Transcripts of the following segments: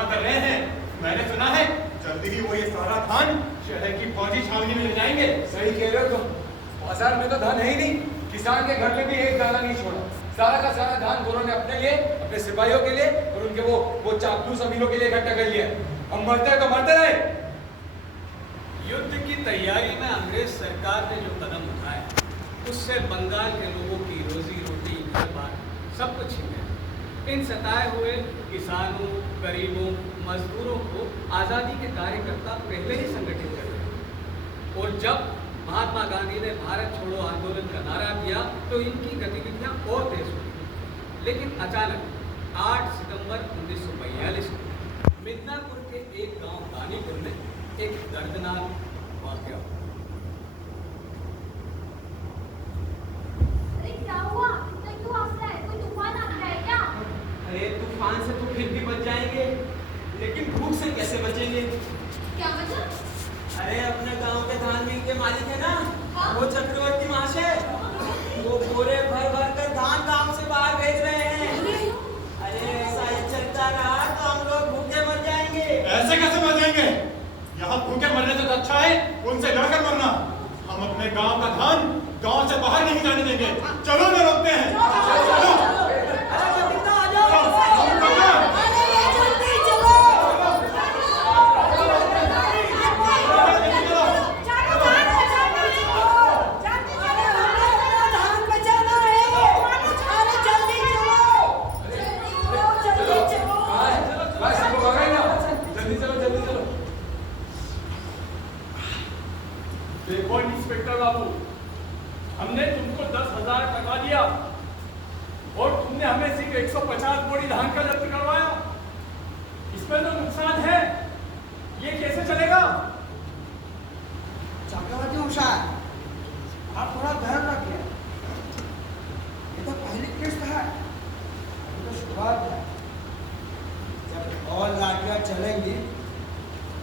जमा कर रहे हैं। मैंने सुना है जल्दी ही वो ये सारा धान शहर की फौजी छावनी में ले जाएंगे। सही कह रहे हो तुम। बाजार में तो धान है ही नहीं, किसान के घर में भी एक दाना नहीं छोड़ा। सारा का सारा धान गोरों ने अपने लिए, अपने सिपाहियों के लिए और उनके वो चापलूस अमीरों के लिए इकट्ठा कर लिया। हम मरते हैं तो मरते रहे। युद्ध की तैयारी में अंग्रेज सरकार ने जो कदम उठाए उससे बंगाल के लोगों की रोजी रोटी, घर बार सब कुछ छीन गया। इन सताए हुए किसानों, गरीबों, मजदूरों को आज़ादी के कार्यकर्ता पहले ही संगठित कर रहे। और जब महात्मा गांधी ने भारत छोड़ो आंदोलन का नारा दिया तो इनकी गतिविधियां और तेज हुई। लेकिन अचानक 8 सितंबर 1942 को मिदनापुर के एक गांव दानीपुर में एक दर्दनाक वाकया हुआ। अरे क्या हुआ? इतना क्यों हंस रहा है? कोई तूफान आ गया है क्या? अरे तूफान से तो फिर भी बच जाएंगे, लेकिन भूख से कैसे बचेंगे? क्या मतलब? अरे अपने गांव के धान मिल के मालिक है ना, हाँ? वो चक्रवर्ती महाशय, वो बोरे भर भर कर धान गांव से बाहर भेज रहे हैं। अरे ऐसा ही चलता रहा तो हम लोग भूखे मर जाएंगे। ऐसे कैसे मर जाएंगे? यहाँ भूखे मरने से तो अच्छा है उनसे लड़कर मरना। हम अपने गांव का धान गांव से बाहर नहीं जाने देंगे। चलो न रोकते हैं। चलो। अरे कविता आ जाओ। देखो इंस्पेक्टर बाबू, हमने तुमको 10,000 टका दिया और तुमने हमें सिर्फ 150 बोरी धान का जब्त करवाया। इसमें तो नुकसान है, ये कैसे चलेगा? चक्रवर्ती मशाय, आप थोड़ा ध्यान रखिए। ये तो पहली किस्त है, अभी तो शुरुआत है। जब और लाठियां चलेंगी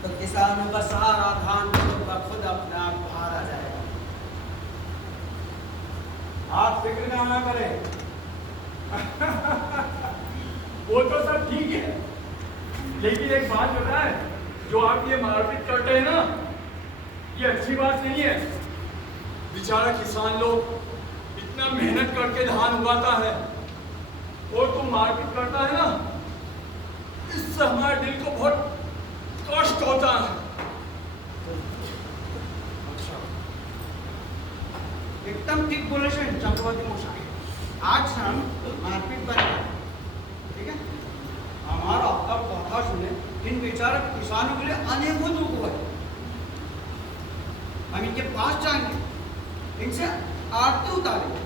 तो किसानों का सारा धान खुद अपने आप बाहर आ जाएगा। आप फिक्र ना करें। वो तो सब ठीक है, लेकिन एक बात बताएं, जो आप ये मारपीट करते हैं ना, ये अच्छी बात नहीं है। बेचारा किसान लोग इतना मेहनत करके धान उगाता है और तुम मारपीट करता है ना, इससे हमारे दिल को बहुत कष्ट होता है। एकदम ठीक बोले चक्रवर्ती मशाई। आज हम मारपीट पर हैं, ठीक है? हमारा अब कथा सुने, इन बेचारे किसानों के लिए अनेकों दुख हुए। हम इनके पास जाएंगे, इनसे आरती उतारेंगे,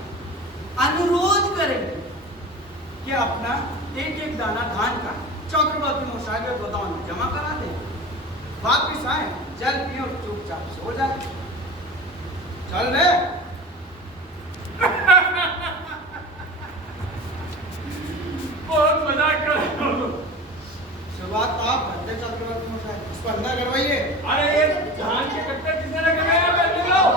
अनुरोध करेंगे कि अपना एक एक दाना धान का चक्रवर्ती मशाई के गोदाम में जमा करा दें। वापिस आए, जल पिए और चुपचाप सो जाए। चल रहे बहुत मजाक कर रहे हो। शुरुआत तो आप करते चक्रवर्ती मशाई, इस पर अंदर करवाइए। अरे ये धान के कट्टे किसने रखे हुए हैं? बैठ जाओ।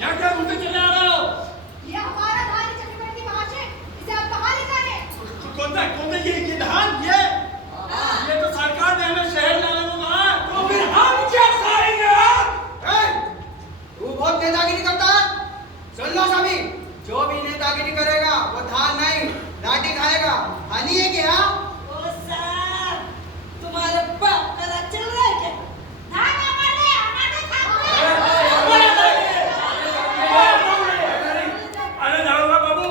यहाँ क्या घूमते चले आ रहे हो? ये हमारा धान है चक्रवर्ती महाशय, इसे आप कहाँ ले जा रहे हैं? कौन सा ये धान? ये तो सरकार ने हमें शहर लाने को कहा है। तो फिर हम क्या खाएंगे? तू बहुत नेतागिरी करता है। सुन लो सभी, जो भी नेतागिरी करेगा वो धान नहीं लाठी खाएगा। हानि है क्या? ओ सर, तुम्हारे बाप का राज चल रहा है क्या? धान हमारे खाते अरे दारोगा बाबू,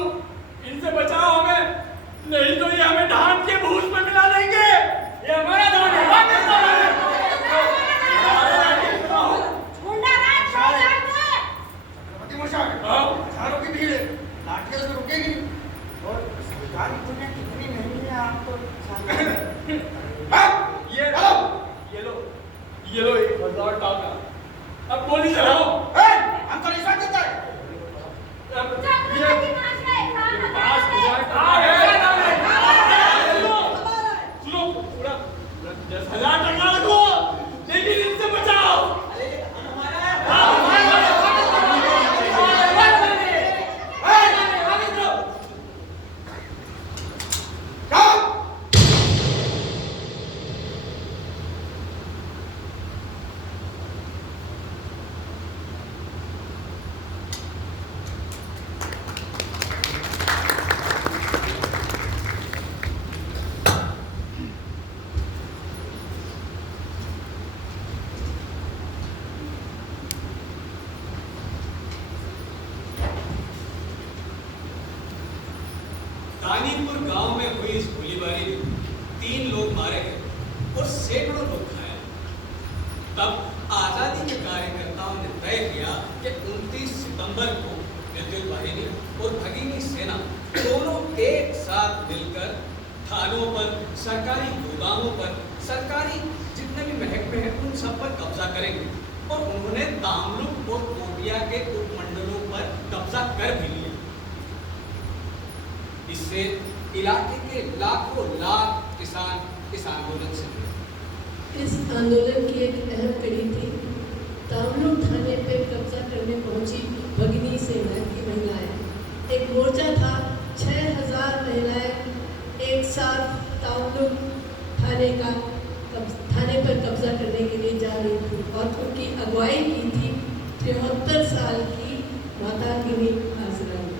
इनसे बचाओ हमें, नहीं तो ये हमें धान के भूस में मिला देंगे। ये हमारा धान है। चक्रवर्ती मशाई, हजारों की भीड़ है, लाठियों से रुकेगी नहीं। और सरकारी दुनिया कितनी महंगी है आप तो जानते हैं। ये लो 1,000 टाका। अब गोली चलाओ। हम तो रिश्वत देते हैं। चक्रवर्ती महाशय, धान हमारा सुनो, पूरा 10,000 टका रखो, लेकिन इनसे बचाओ। अरे हमारा दानीपुर गांव में हुई इस गोलीबारी में 3 लोग मारे गए और सैकड़ों लोग घायल। तब आजादी के कार्यकर्ताओं ने तय किया कि 29 सितंबर को विद्युत वाहिनी और भगिनी सेना दोनों एक साथ मिलकर थानों पर, सरकारी गोदामों पर, सरकारी जितने भी महकमे हैं उन सब पर कब्जा करेंगे। और उन्होंने तामलुक और कोटिया के उपमंडलों पर कब्जा कर भी लिया। इससे इलाके के लाखों लाख किसान इस आंदोलन से जुड़े। इस आंदोलन की एक अहम कड़ी थी तामलुक थाने पर कब्जा करने पहुंची भगिनी सेना की महिलाएं। एक मोर्चा था, 6000 महिलाएं एक साथ तामलुक थाने पर कब्जा करने के लिए जा रही थी और उनकी अगुवाई की थी 73 साल की मातागिनी हाजरा ने।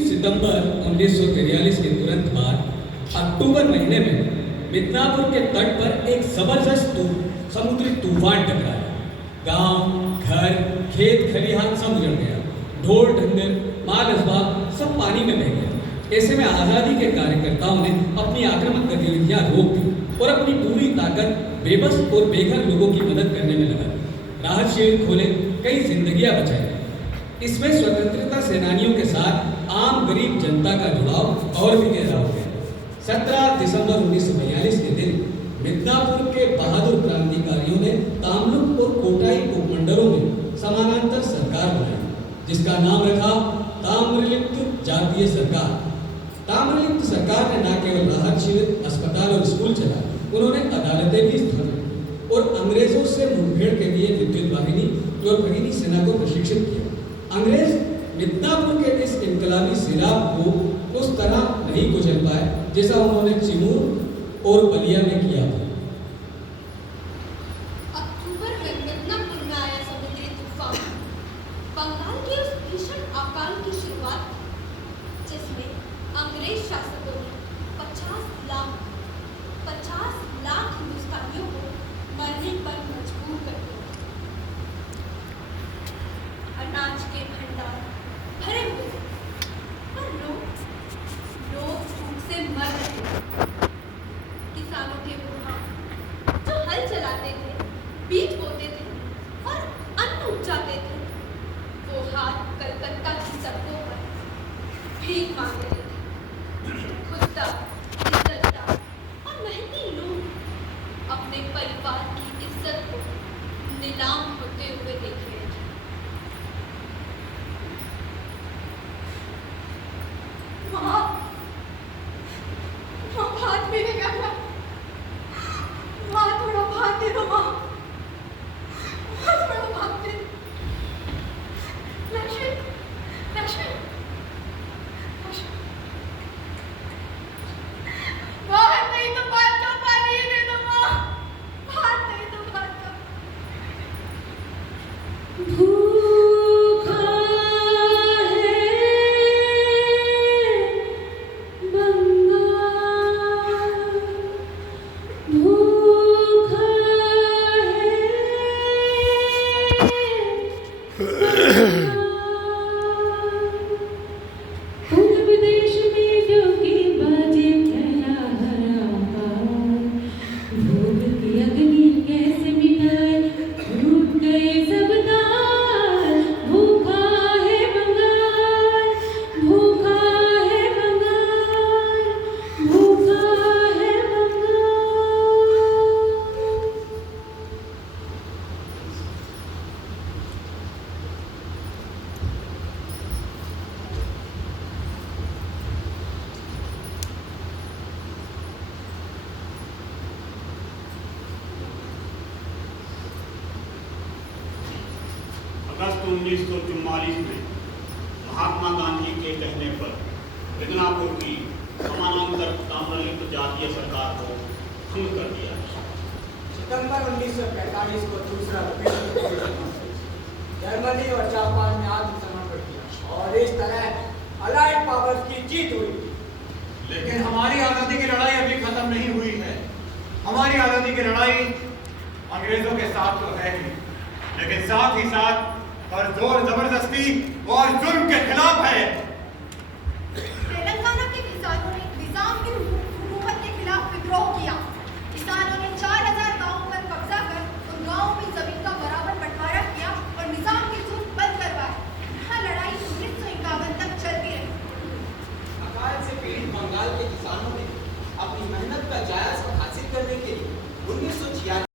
सितंबर 1943 के तुरंत बाद अक्टूबर महीने में मिदनापुर के तट पर एक जबरदस्त समुद्री तूफान टकराया। गांव, घर, खेत खलिहान सब उजड़ गया। ढोल ढंगर, माल असबाब सब पानी में बह गया। ऐसे में आज़ादी के कार्यकर्ताओं ने अपनी आक्रामक गतिविधियां रोक दी और अपनी पूरी ताकत बेबस और बेघर लोगों की मदद करने में लगा। राहत शिविर खोले, कई जिंदगियां बचाई। इसमें स्वतंत्रता सेनानियों के साथ आम गरीब जनता का जुड़ाव और भी गहरा हो गया। 17 दिसंबर 1942 के दिन मिदनापुर के बहादुर क्रांतिकारियों ने तामलुक और कोटाई उपमंडलों में समानांतर सरकार बनाई, जिसका नाम रखा ताम्रलिप्त जातीय सरकार। ताम्रलिप्त सरकार ने न केवल राहत शिविर, अस्पताल और स्कूल चला, उन्होंने अदालतें भी स्थापित और अंग्रेजों से मुठभेड़ के लिए विद्युत वाहिनी और भगिनी सेना को प्रशिक्षित किया। अंग्रेज मिदनापुर के इस इनकलाबी सिराब को उस तरह नहीं कुचल पाए जैसा उन्होंने चिमूर और बलिया में किया था। अक्टूबर में मिदनापुर में आया समुद्री तूफान बंगाल के उस भीषण अकाल की शुरुआत, जिसमें अंग्रेज शासकों ने 50 लाख हिंदुस्तानियों को मरने पर मजबूर कर दिया। अनाज के भंडार भरे हुए थे और लोग भूख से मर रहे थे। किसानों के बुढ़ा जो हल चलाते थे, बीज बोते थे और अन्न उपजाते थे, वो हाथ कलकत्ता की सड़कों पर भीख मांग रहे थे। खुदा, इज्जतदार और मेहनती लोग अपने परिवार की इज्जत को नीलाम होते हुए देख रहे थे। माँ भात मिलेगा क्या? माँ थोड़ा भात दे दो। माँ थोड़ा भात दे। लक्ष्मी लक्ष्मी भात नहीं तो भात का पानी ही दे दो। माँ भात नहीं तो भात का। भूखा है 1944 में महात्मा गांधी के कहने पर मिदनापुर की समानांतर ताम्रलिप्त जातीय सरकार को भंग कर दिया। सितंबर 1945 को दूसरा जर्मनी और जापान ने आत्मसमर्पण किया और इस तरह अलाइड पावर्स की जीत हुई। लेकिन हमारी आजादी की लड़ाई अभी खत्म नहीं हुई है। हमारी आजादी की लड़ाई अंग्रेजों के साथ तो है ही, लेकिन साथ ही साथ और जोर जबरदस्ती और जुल्म के खिलाफ है।